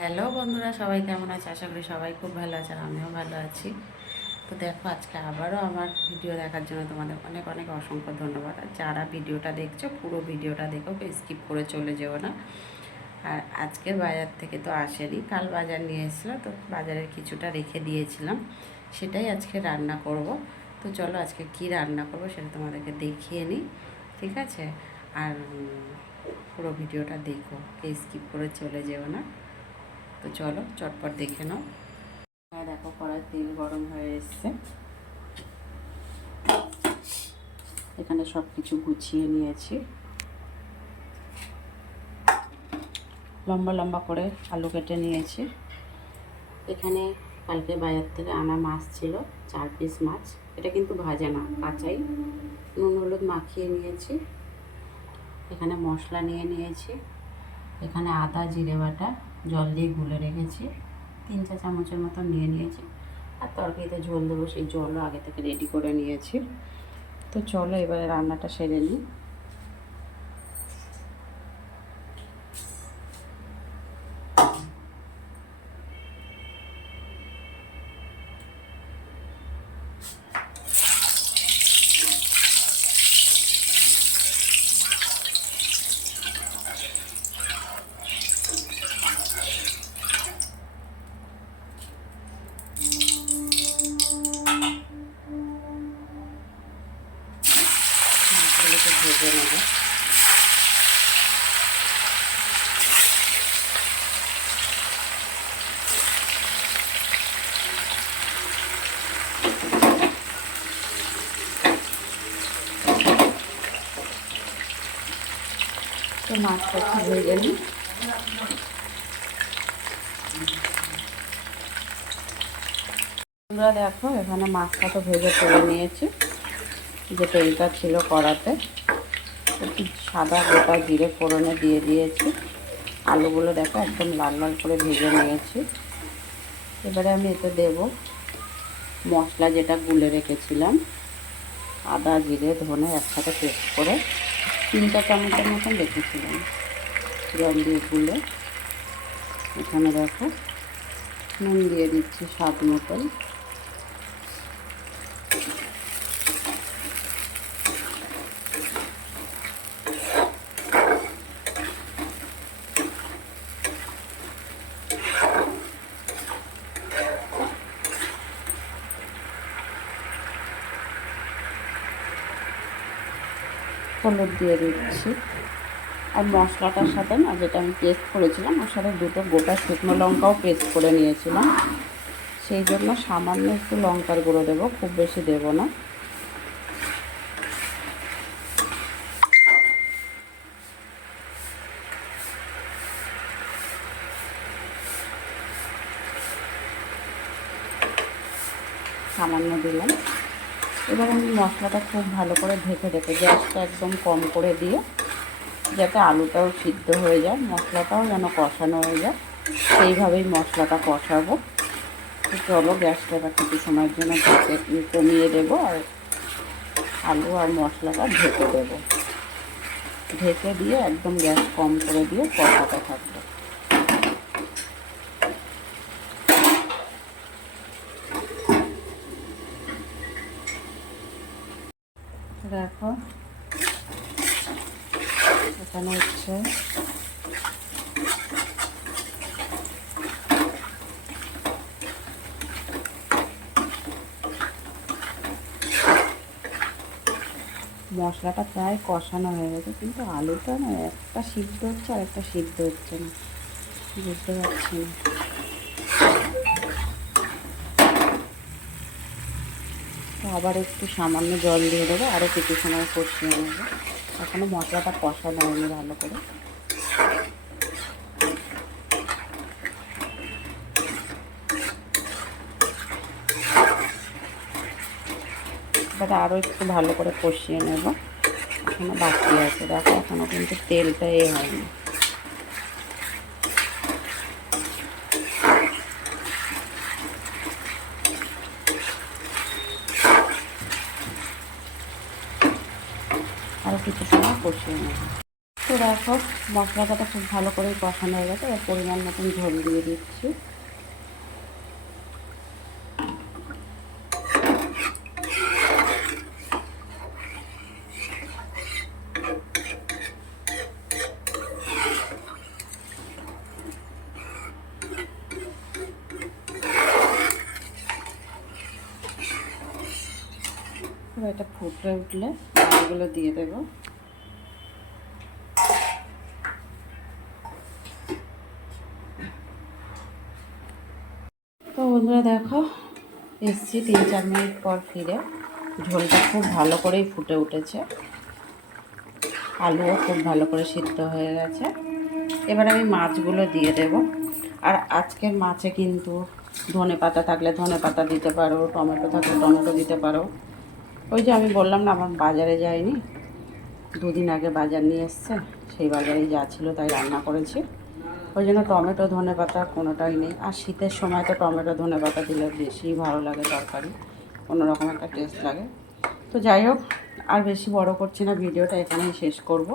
Hello বন্ধুরা, সবাই কেমন আছে? আশা করি সবাই খুব ভালো আছে, আর আমিও ভালো আছি। তো দেখো, আজকে আবারও আমার ভিডিও দেখার জন্য তোমাদের অনেক অনেক অসংখ্য ধন্যবাদ। আর যারা ভিডিওটা দেখছো, পুরো ভিডিওটা দেখো, স্কিপ করে চলে যেও না। আর আজকে বাজার থেকে তো আসেনি, কাল বাজার নিয়ে এসেছিলো, তো বাজারের কিছুটা রেখে দিয়েছিলাম, সেটাই আজকে রান্না করব। তো চলো আজকে কি রান্না করব সেটা তোমাদেরকে দেখিয়ে নিই, ঠিক আছে? আর পুরো ভিডিওটা দেখো, কে স্কিপ করে চলে যেও না। তো চলো চটপট দেখে নাও। হ্যাঁ দেখো, কড়াই তেল গরম হয়ে এসছে। এখানে সব কিছু গুছিয়ে নিয়েছি। লম্বা লম্বা করে আলু কেটে নিয়েছি। এখানে কালকে বাজার থেকে আনা মাছ ছিল, 4 পিস মাছ। এটা কিন্তু ভাজা না, কাঁচাই। নুন হলুদ মাখিয়ে নিয়েছি। এখানে মশলা নিয়ে নিয়েছি। এখানে আদা জিরে বাটা জল দিয়ে গুলে রেখেছি, 3-4 চামচের মতো নিয়ে নিয়েছি। আর তরকারিতে ঝোল দেবো, সেই জলও আগে থেকে রেডি করে নিয়েছি। তো চলো এবারে রান্নাটা সেরে নিই। মাছগুলোকে ভেজে নেব। তো মাছটা একটু ভেজে নিই। তোমরা দেখো, এখানে মাছটা তো ভেজে তুলে নিয়েছি। যে তেলটা ছিল কড়াতে, একটু সাদা গোটা জিরে ফোড়নে দিয়ে দিয়েছি। আলুগুলো দেখো একদম লাল লাল করে ভেজে নিয়েছি। এবারে আমি এতে দেব মশলা, যেটা গুলে রেখেছিলাম, আদা জিরে ধনে একসাথে পেস্ট করে 3-4 চামচের মতন রেখেছিলাম, জল দিয়ে গুলে। এখানে দেখো নুন দিয়ে দিচ্ছি স্বাদ মতন। হলুদ দিয়ে দিচ্ছি। আর মশলাটার সাথে না, যেটা আমি পেস্ট করেছিলাম, ওর সাথে 2টো গোটা শুকনো লঙ্কাও পেস্ট করে নিয়েছিলাম। সেই জন্য সামান্য একটু লঙ্কার গুঁড়ো দেবো, খুব বেশি দেব না। সামান্য দিলাম। এবার আমি মশলাটা খুব ভালো করে ঢেকে ঢেকে, গ্যাসটা একদম কম করে দিয়ে, যাতে আলুটাও সিদ্ধ হয়ে যায়, মশলাটাও যেন কষানো হয়ে যায়, সেইভাবেই মশলাটা কষাবো। তো চলো গ্যাসটা এবার কিছু সময়ের জন্য কমিয়ে দেবো, আর আলু আর মশলাটা ঢেকে দেবো। ঢেকে দিয়ে একদম গ্যাস কম করে দিয়ে কষাতে থাকবো। দেখো এখানে হচ্ছে মশলাটা প্রায় কষানো হয়ে গেছে, কিন্তু আলুটা না একটা সিদ্ধ হচ্ছে আর একটা সিদ্ধ হচ্ছে না, বুঝতে পারছি না। তো আবার একটু সামান্য জল দিয়ে দেবো, আরও কিছু সময় কষিয়ে নেবো। এখনও মশলাটা কষানো হয়নি ভালো করে। এবারে আরও একটু ভালো করে কষিয়ে নেব। এখনও বাকি আছে, দেখো এখনও কিন্তু তেলটা হয়নি। আরও কিছু সময় কষিয়ে নেব। তো দেখো মশলাটা তো খুব ভালো করে কষানো হয়ে গেছে, এবার পরিমাণ মতন ঝোল দিয়ে দিচ্ছি। এবার এটা ফুটে উঠলে মাছগুলো দিয়ে দেবো। তো বন্ধুরা দেখো এসছি 3-4 মিনিট পর ফিরে, ঝোলটা খুব ভালো করেই ফুটে উঠেছে, আলুও খুব ভালো করে সিদ্ধ হয়ে গেছে। এবার আমি মাছগুলো দিয়ে দেব। আর আজকের মাছে কিন্তু ধনেপাতা থাকলে ধনেপাতা দিতে পারো, টমেটো থাকলে টমেটো দিতে পারো। ওই যে আমি বললাম না আমার বাজারে যাইনি, 2 দিন আগে বাজার নিয়ে এসছে, সেই বাজারেই যা ছিল তাই রান্না করেছি। ওই জন্য টমেটো ধনেপাতা কোনোটাই নেই। আর শীতের সময় তো টমেটো ধনেপাতা দিলে বেশি ভালো লাগে, তরকারি অন্যরকম একটা টেস্ট লাগে। তো যাই হোক, আর বেশি বড় করছি না, ভিডিওটা এখানেই শেষ করব।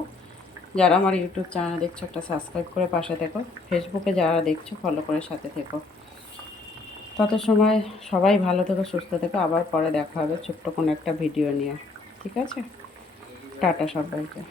যারা আমার ইউটিউব চ্যানেল দেখছো একটা সাবস্ক্রাইব করে পাশে থেকো, ফেসবুকে যারা দেখছো ফলো করে সাথে থেকো। তত সময় সবাই ভালো থেকো, সুস্থ থেকো। আবার পরে দেখা হবে ছোট্ট কোনো একটা ভিডিও নিয়ে। ঠিক আছে, টাটা সবাইকে।